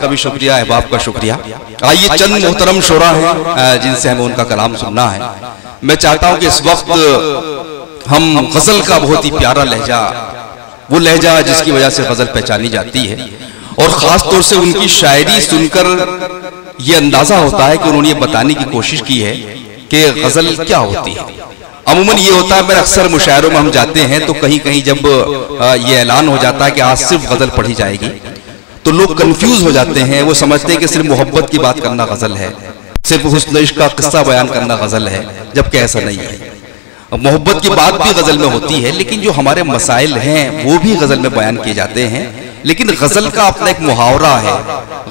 का भी शुक्रिया, अहबाब का शुक्रिया। आइए चंद मोहतरम शोरा हैं जिनसे हमें उनका कलाम सुनना है। मैं चाहता हूं कि इस वक्त हम गजल का बहुत ही प्यारा लहजा, वो लहजा जिसकी वजह से गजल पहचानी जाती है, और खास तौर से उनकी शायरी सुनकर ये अंदाजा होता है कि उन्होंने ये बताने की कोशिश की है कि गजल क्या होती है। अमूमन ये होता है, मेरे अक्सर मुशायरों में हम जाते हैं तो कहीं कहीं जब ये ऐलान हो जाता है कि आज सिर्फ गजल पढ़ी जाएगी तो लोग कंफ्यूज हो जाते हैं। वो समझते हैं कि सिर्फ मोहब्बत की बात करना गजल है, सिर्फ हुस्न इश्क का किस्सा बयान करना गजल है, जबकि ऐसा नहीं है। मोहब्बत की बात भी गजल में होती है, लेकिन जो हमारे मसाइल हैं वो भी गजल में बयान किए जाते हैं। लेकिन गजल का अपना एक मुहावरा है,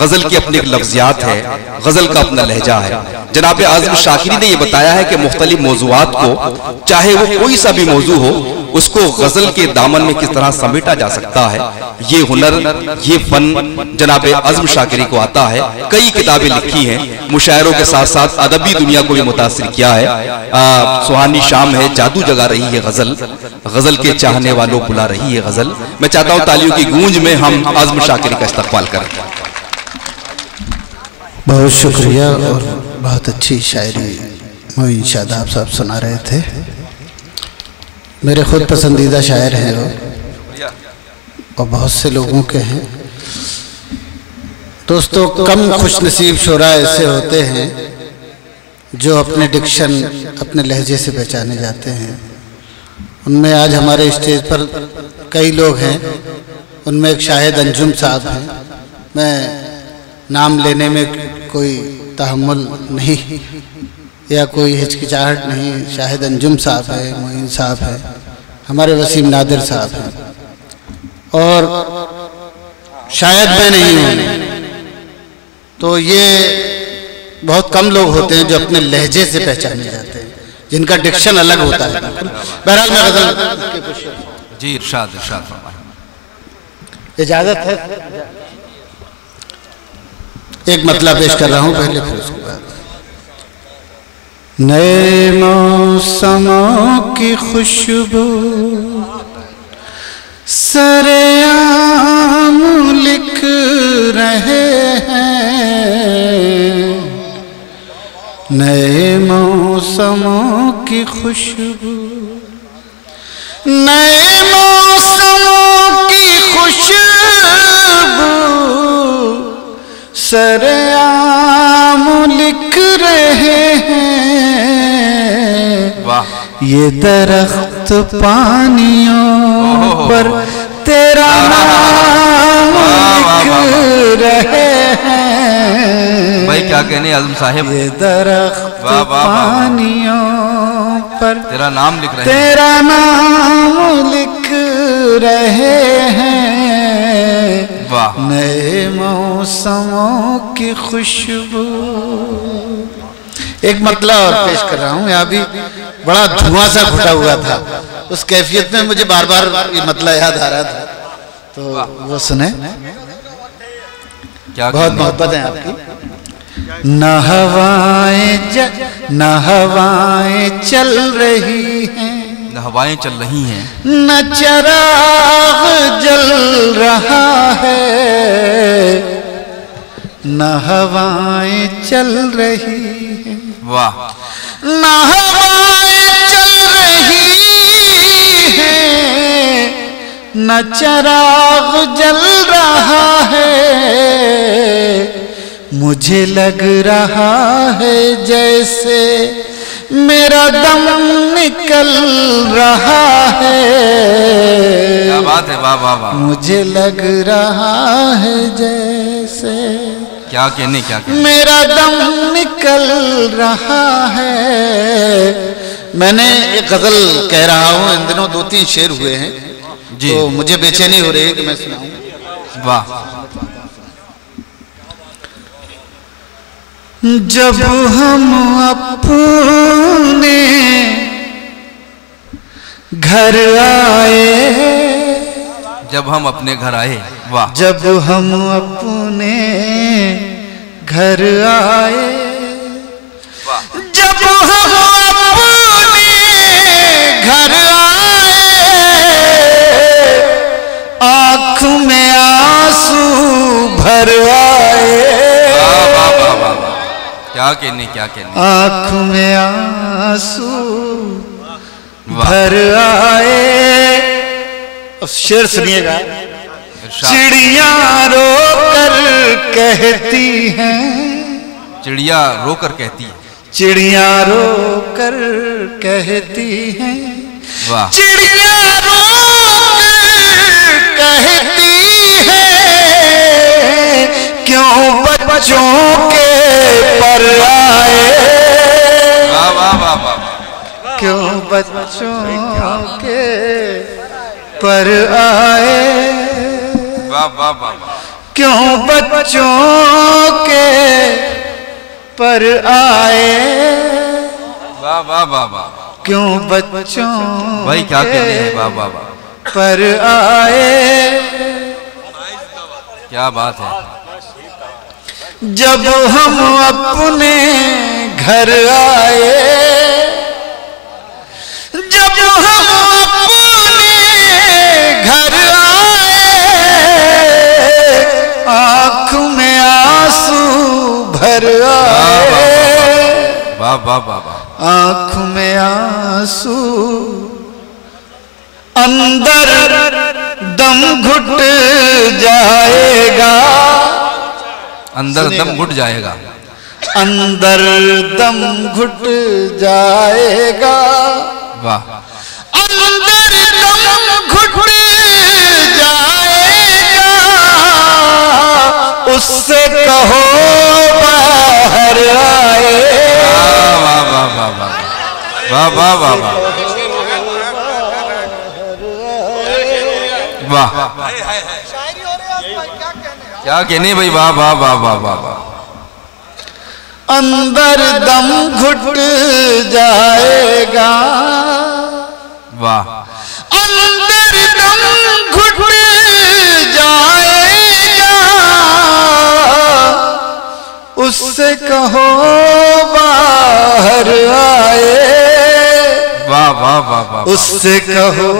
गजल की अपनी एक लफ्जियात है, गजल का अपना लहजा है। जनाब आज़म शाकिरी ने यह बताया है कि मुख्तलिफ मौज़ूआत को, चाहे वो कोई सा भी मौजू हो, उसको गजल के दामन में किस तरह समेटा जा सकता है। ये हुनर, ये फन जनाब आज़म शाकिरी को आता है। कई किताबें लिखी हैं, मुशायरों के साथ साथ अदबी दुनिया को भी मुतासिर किया है। सुहानी शाम है, जादू जगा रही है गजल, गजल के चाहने वालों बुला रही है गजल। मैं चाहता हूँ तालियों की गूंज में हम आज़म शाकिरी का इस्तकबाल करें। बहुत शुक्रिया और बहुत अच्छी शायरी मोइन शादाब साहब सुना रहे थे। मेरे खुद पसंदीदा शायर हैं वो, और बहुत से लोगों के हैं। दोस्तों, कम खुशनसीब शोरा ऐसे होते हैं जो अपने डिक्शन, अपने लहजे से पहचाने जाते हैं। उनमें आज हमारे स्टेज पर कई लोग हैं। उनमें एक शाहिद अंजुम साहब हैं। मैं नाम लेने में कोई तहम्मुल नहीं या कोई हिचकिचाहट नहीं। शाहिद अंजुम साहब है, मोइन साहब है, हमारे वसीम नादिर साहब हैं, और शायद मैं नहीं हूँ। तो ये बहुत कम लोग होते हैं जो अपने लहजे से पहचाने जाते हैं, जिनका डिक्शन अलग होता है। बहरहाल मैं गजल जी इरशाद फरमाएं। इजाजत है? एक मतलब पेश कर रहा हूँ पहले, फिर उसके बाद। नए मौसमों की खुशबू सरेआम लिख रहे हैं। नए मौसमों की खुशबू, नए मौसमों की खुशबू सरेआम लिख रहे हैं। वाह। ये दरख्त पानियों पर तेरा नाम लिख रहे हैं। भाई क्या कहने आज़म साहब। ये दरख्त पानियों पर तेरा नाम लिख रहे हैं, तेरा नाम लिख रहे हैं। नए मौसमों की खुशबू। एक मतलब पेश कर रहा हूँ। यहाँ भी बड़ा धुआं सा घुटा हुआ था, उस कैफियत में मुझे बार बार ये मतलब याद आ रहा था, तो वो सुने। बहुत मोहब्बत है आपकी। न हवाएं चल रही हैं, न हवाएं चल रही हैं, न चराग जल रहा है। न हवाएं चल रही हैं, वाह, न हवाएं चल रही हैं, न चराग जल रहा है। मुझे लग रहा है जैसे मेरा दम निकल रहा है। क्या बात है, वाह वाह वाह। मुझे लग रहा है जैसे, क्या कहने, क्या कहने, मेरा दम निकल रहा है। मैंने एक गजल कह रहा हूँ, इन दिनों 2-3 शेर हुए हैं जी, तो मुझे बेचैनी हो रही है कि मैं सुनाऊं। वाह। जब हम अपने घर आए, जब हम अपने घर आए, वाह। जब हम अपने घर आए, जब हम अपने घर आए, आँख में आंसू भर आए। क्या कहने, क्या कहने। आँख में आंसू भर आए। अब शेर सुनिएगा। चिड़िया रोकर कहती हैं, चिड़िया रोकर कहती है, चिड़िया रोकर कहती हैं, वाह। चिड़िया रोकर कहती हैं, क्यों बच्चों के पर आए। वाह वाह वाह वाह। क्यों बच्चों के पर आए, वाह वाह वाह। क्यों बच्चों के पर आए, वाह वाह वाह वाह। क्यों बच्चों भाई क्या कहते हैं, वाह वाह वाह। पर आए। क्या बात है। जब हम अपने घर आए, जब हम अपने घर आए, आँख में आंसू भर आए। वाह वाह वाह वाह। आँख में आंसू, अंदर दम घुट जाएगा, अंदर दम घुट जाएगा, अंदर दम घुट जाएगा, वाह। अंदर दम घुट जाएगा, उससे कहो बाहर आए। वाह वाह वाह वाह वाह वाह वाह वाह वाह। क्या कहने भाई, वाह वाह वाह वाह वाह वाह। अंदर दम घुट जाएगा, वाह। अंदर दम घुट जाएगा, उससे कहो बाहर आए। वाह वाह वाह वाह। उससे कहो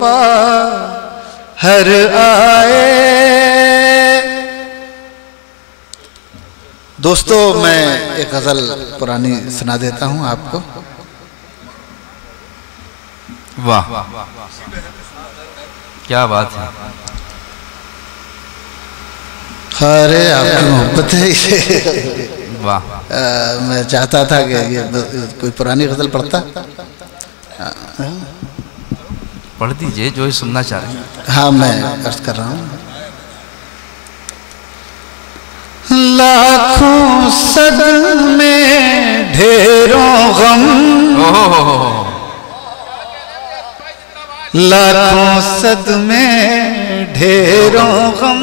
बाहर आए। दोस्तों, मैं एक गजल पुरानी सुना देता हूं आपको। वाह, क्या बात है। अरे आपकी मोहब्बत है ये। वाह। मैं चाहता था कि ये कोई पुरानी गजल पढ़ता। पढ़ दीजिए जो सुनना चाह रहे हैं। हाँ, मैं अर्ज कर रहा हूँ। लाखों सदमे ढेरों गम, लाखों सदमे ढेरों गम,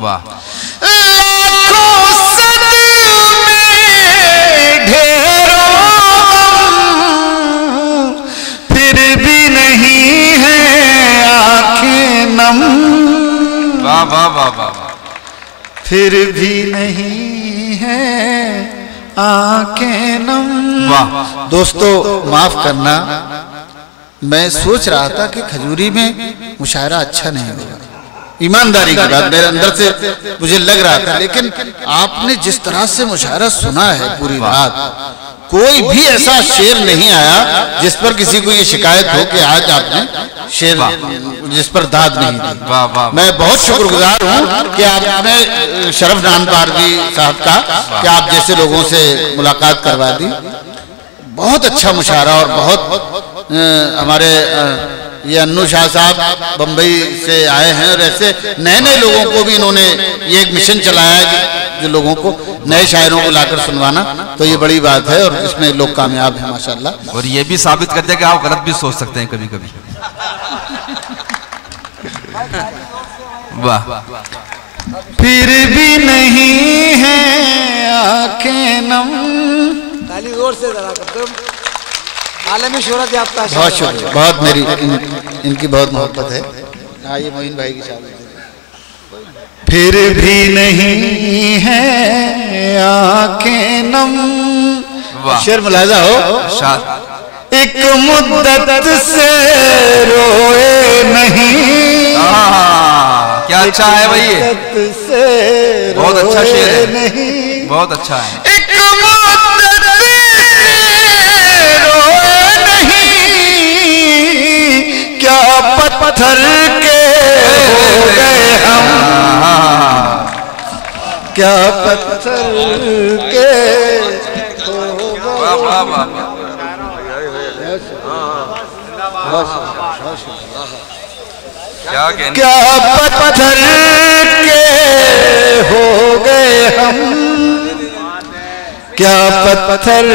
वाह। लाखों सदमे ढेरों गम, फिर भी नहीं है आंखें नम। वाह वाह वाह वाह। फिर भी नहीं है आंखें नम। वाह। दोस्तों, माफ करना, मैं सोच रहा था कि खजूरी में मुशायरा अच्छा नहीं होगा, ईमानदारी की बात मेरे अंदर से मुझे लग रहा था, लेकिन आपने जिस तरह से मुशायरा सुना है पूरी रात, कोई भी ऐसा शेर नहीं आया जिस पर किसी को ये शिकायत हो कि आज आपने शेर जिस पर दाद नहीं दी। वाह वाह। मैं बहुत शुक्रगुजार हूँ कि आपने शरफ नान पारवी साहब का कि आप जैसे लोगों से मुलाकात करवा दी। बहुत अच्छा मुशायरा और बहुत हमारे ये अन्नू शाह साहब बम्बई से आए हैं और ऐसे नए नए लोगों को भी इन्होंने ये एक मिशन चलाया है कि जो लोगों को नए शायरों को लाकर सुनवाना, तो ये बड़ी बात है और इसमें लोग कामयाब हैं माशाल्लाह। और ये भी साबित करते हैं कि आप गलत भी सोच सकते हैं कभी कभी। वाह। फिर भी नहीं है आंखें नम। ताली जोर से जरा कर, आलमी शोहरत याफ्ता। बहुत शुक्रिया, बहुत मेरी इनकी बहुत मोहब्बत है। आइए मोइन भाई की शादी। फिर भी नहीं है आंखें नम। शेर मुलाजा हो। एक मुद्दत से रोए नहीं। क्या अच्छा है भाई, ये बहुत अच्छा शेर है, नहीं बहुत अच्छा है। एक मुद्दत से रोए नहीं, क्या पत्थर के हो गए हम, क्या पत्थर के हो गए। क्या पत्थर के हो गए हम, क्या पत्थर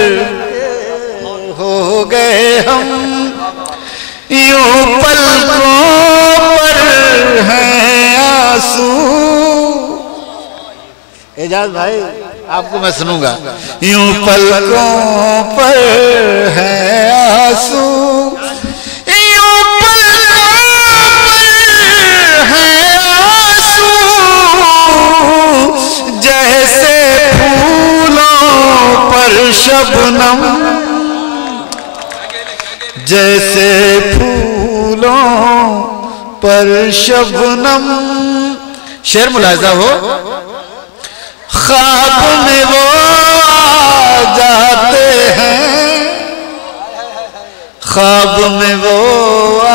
हो गए हम, यूं पलकों पर हैं आंसू। एजाज भाई आपको मैं सुनूंगा। यूं पलकों पर हैं आंसू, शबनम जैसे फूलों पर शबनम। शेर मुलाजा हो। ख्वाब में वो आ जाते हैं, ख्वाब में वो आ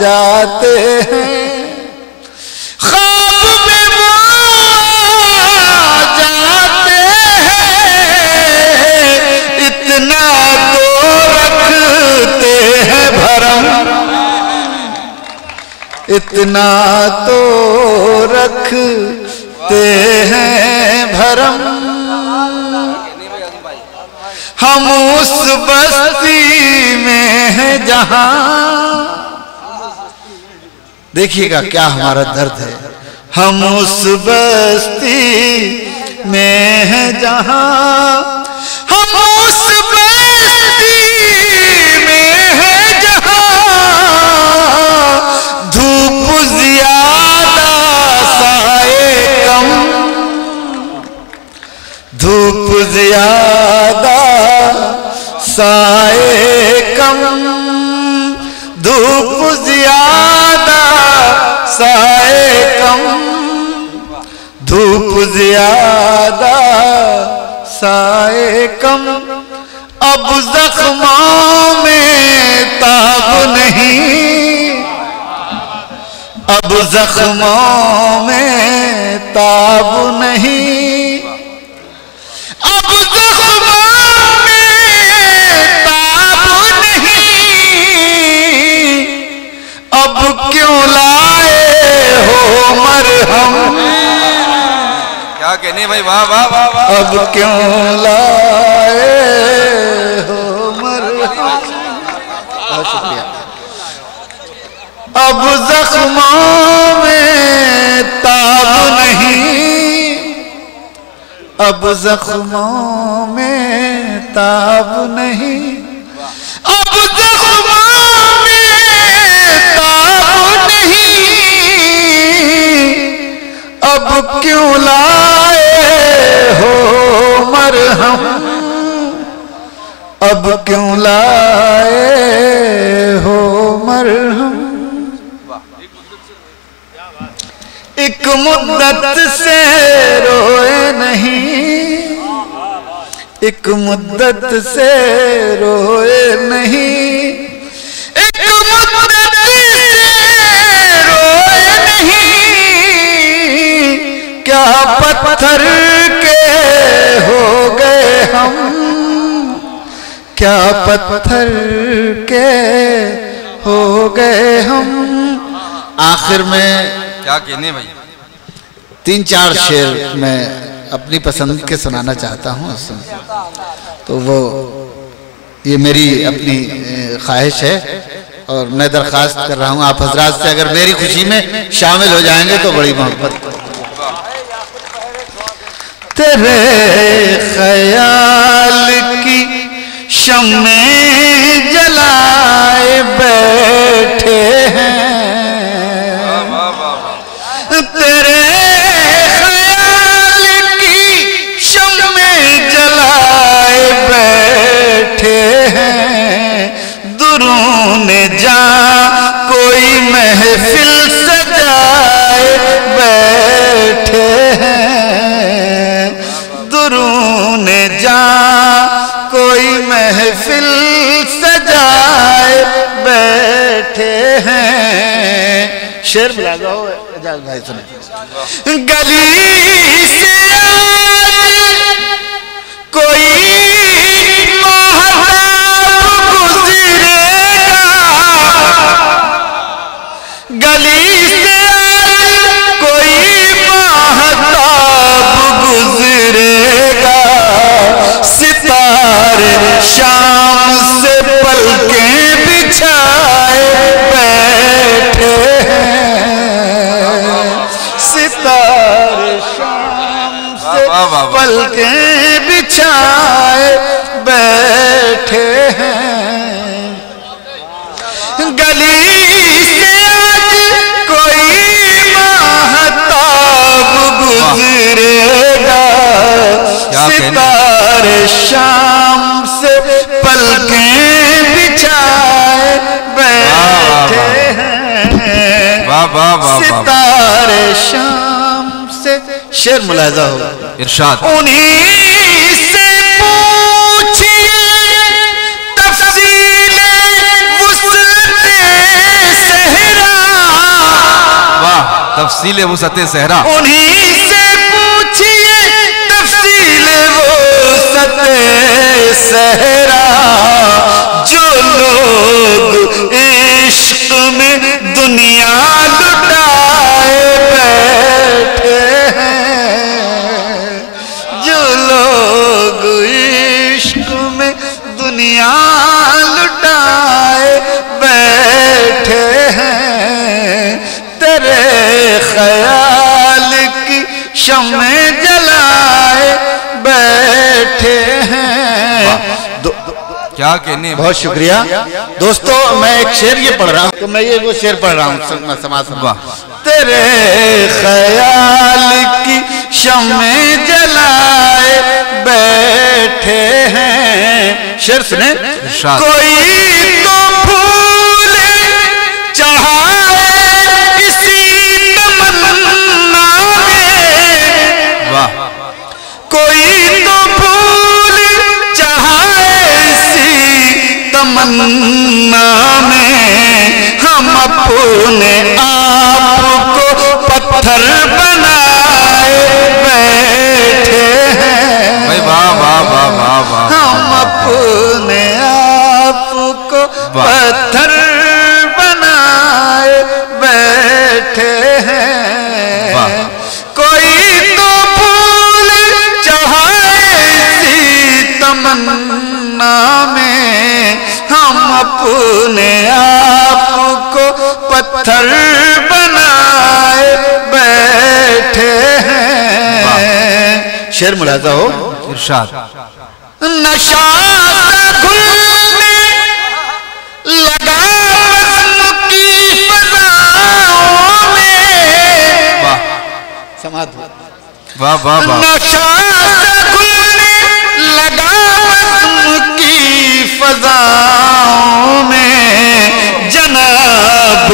जाते हैं, इतना तो रखते हैं भरम। हम उस बस्ती में हैं जहां, देखिएगा क्या हमारा दर्द है। हम उस बस्ती में हैं जहां, हम उस बस्ती में हैं जहां, धूप ज्यादा साए कम, धूप ज्यादा साए कम, धूप ज्यादा साए कम, धूप ज्यादा साए कम। अब जख्मों में ताब नहीं, अब जख्मों में ताब नहीं, अब जख्मों में ताब नहीं, अब क्यों लाए हो मरहम। क्या कहने भाई, वाह वाह वाह वाह। अब क्यों लाए हो मरहम। बहुत शुक्रिया। अब जख्मों में ताब नहीं, अब जख्मों में ताब नहीं, अब जख्मों में ताब नहीं, अब क्यों लाए हो मरहम, अब क्यों लाए हो मरहम। एक मुद्दत से रोए नहीं, एक मुद्दत से रोए नहीं, एक मुद्दत से रोए नहीं, क्या पत्थर के हो गए हम, क्या पत्थर के हो गए हम। आखिर में क्या कहने भाई, 3-4 शेर में अपनी पसंद के सुनाना चाहता हूँ। तो वो ये मेरी अपनी ख्वाहिश है और मैं दरख्वास्त कर रहा हूँ आप हजरात से, अगर मेरी खुशी में शामिल हो जाएंगे तो बड़ी मोहब्बत। तेरे ख्याल की शम्में जलाए बैठे हैं, तेरे ख्याल की शम्में जलाए बैठे हैं, दुरून जा कोई महफिल सजाए बैठे हैं, दुरून जा कोई महफिल सजाए बैठे हैं। शेर बुला दो एजाज भाई सुने। गली से कोई महताब गुजरेगा, गली से कोई महताब गुजरेगा, सितारे शाम से पलकें बिछाए बैठे हैं, सितारे शाम से पलकें बिछाए बैठे हैं। गली से आज कोई महताब गुजरेगा, सितारे शाम से पलकें बिछाए बैठे हैं, सितारे शाम से। शेर मुलाजा हो इरशाद। उन्हीं से पूछिए तफसीले वुसअते सहरा, वाह, तफसीले वुसअते सहरा। उन्हीं से पूछिए तफसीले वुसअते सहरा, जो लोग इश्क में दुनिया लुटाए बैठे हैं, जो लोग इश्क में दुनिया लुटाए बैठे हैं, तेरे ख्याल की शम्में जलाए बैठे हैं। क्या कहने। बहुत शुक्रिया दोस्तों। मैं एक शेर ये पढ़ रहा हूँ, तो मैं ये वो शेर पढ़ रहा हूँ समाज। तेरे ख्याल की शम्में जलाए बैठे हैं। शेर सुने। कोई तो फूल चढ़ाए इसी तमन्ना में, वाह, कोई तो फूल चढ़ाए इसी तमन्ना में, हम अपने आप को पत्थर बनाए बैठे हैं। भाई वाह वाह वाह वाह वाह। हम अपने आप को पत्थर बनाए बैठे हैं। कोई तो फूल चढ़ाए इसी तमन्ना में, हम अपने आप को पत्थर बनाए बैठे हैं। शेर मुलाजा हो इरशाद। नशा घुलने लगा बज़्म की फ़ज़ाओं में, वाह, समाधि। वाह वाह वाह। नशा घुलने लगा बज़्म की फ़ज़ाओं में, जनाब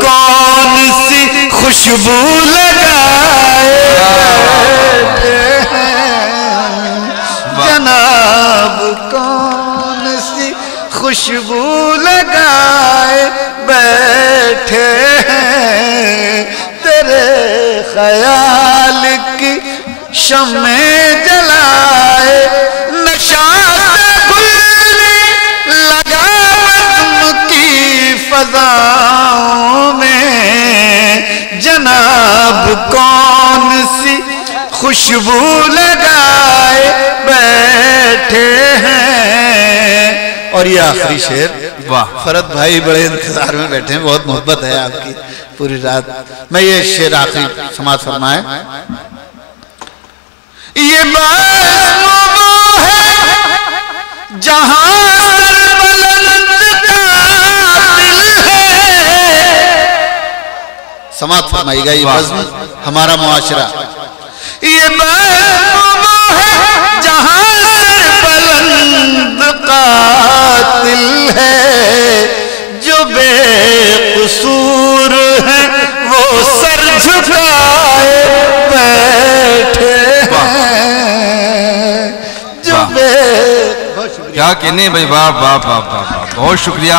कौन सी खुशबू लगाए जनाब कौन सी खुशबू लगाए बैठे हैं, तेरे ख्याल की शम्में जलाए। नशा घुलने लगा बज़्म की फ़ज़ाओं में, जनाब कौन सी खुशबू लगाए बैठे हैं। और ये आखिरी शेर, वाह फरद भाई बड़े इंतजार में बैठे हैं, बहुत मोहब्बत है आपकी पूरी रात। मैं ये शेर आखिरी समाज फरमाए। ये बात है जहां समाज फरमाएगा, ये बज़्म हमारा मुआशरा। ये बात है जहां बुलंद कातिल है, जो बेकसूर है वो सर झुकाए बैठे हैं, जो क्या कहने भाई, वाह वाह वाह वाह, बहुत शुक्रिया।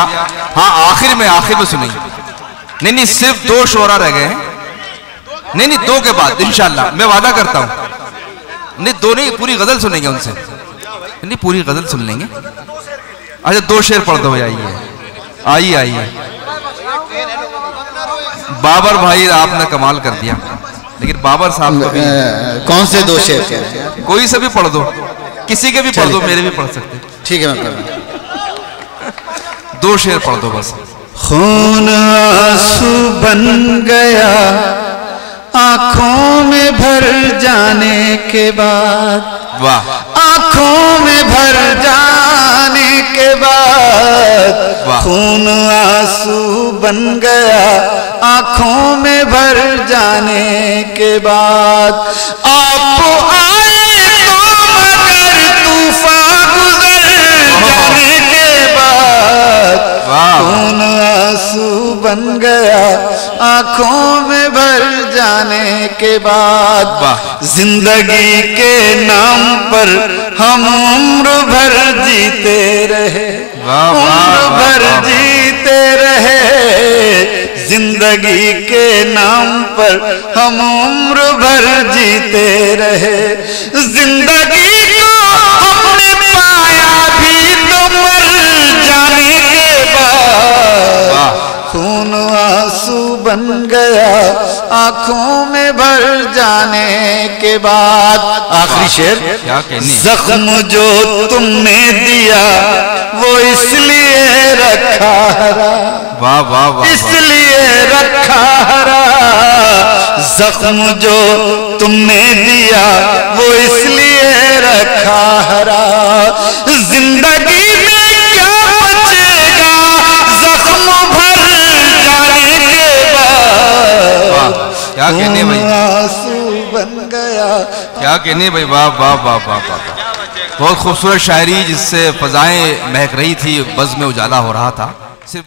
हाँ आखिर में सुनेंगे। नहीं सिर्फ 2 शोरा रह गए हैं। नहीं 2 के बाद इंशाल्लाह मैं वादा करता हूं। नहीं 2 नहीं, पूरी गजल सुनेंगे उनसे। नहीं पूरी गजल सुन लेंगे। अच्छा 2 शेर पढ़ दो। आइए बाबर भाई आपने कमाल कर दिया, लेकिन बाबर साहब को भी कौन से 2 शेर? कोई से भी पढ़ दो, किसी के भी पढ़ दो, मेरे भी पढ़ सकते। ठीक है, मैं 2 शेर पढ़ दो बस। खून आंसू बन गया आंखों में भर जाने के बाद, वाह, आंखों में भर जाने के बाद, खून आंसू बन गया आंखों में भर जाने के बाद। आप आए तो मगर तूफान गुजर जाने के बाद, खून आंसू बन गया आंखों में भर जाने के बाद। जिंदगी के नाम पर हम उम्र भर जीते रहे, उम्र भर जीते रहे। जिंदगी के नाम पर हम उम्र भर जीते रहे। जिंदगी को हमने पाया भी तो मर जाने के बाद, खून आंसू बन गया आंखों में भर जाने के बाद। आखिरी शेर, जख्म जो तुमने दिया वो इसलिए रखा हरा, वाह वाह वाह, इसलिए रखा हरा। जख्म जो तुमने दिया वो इसलिए रखा हरा। जिंदगी में क्या बचेगा जख्म भर जाने के बाद, क्या कहने भाई, आंसू बन गया। क्या कहने भाई, वाह वाह वाह वाह वाह, बहुत खूबसूरत शायरी जिससे फजाएं महक रही थी, बज़्म में उजाला हो रहा था। सिर्फ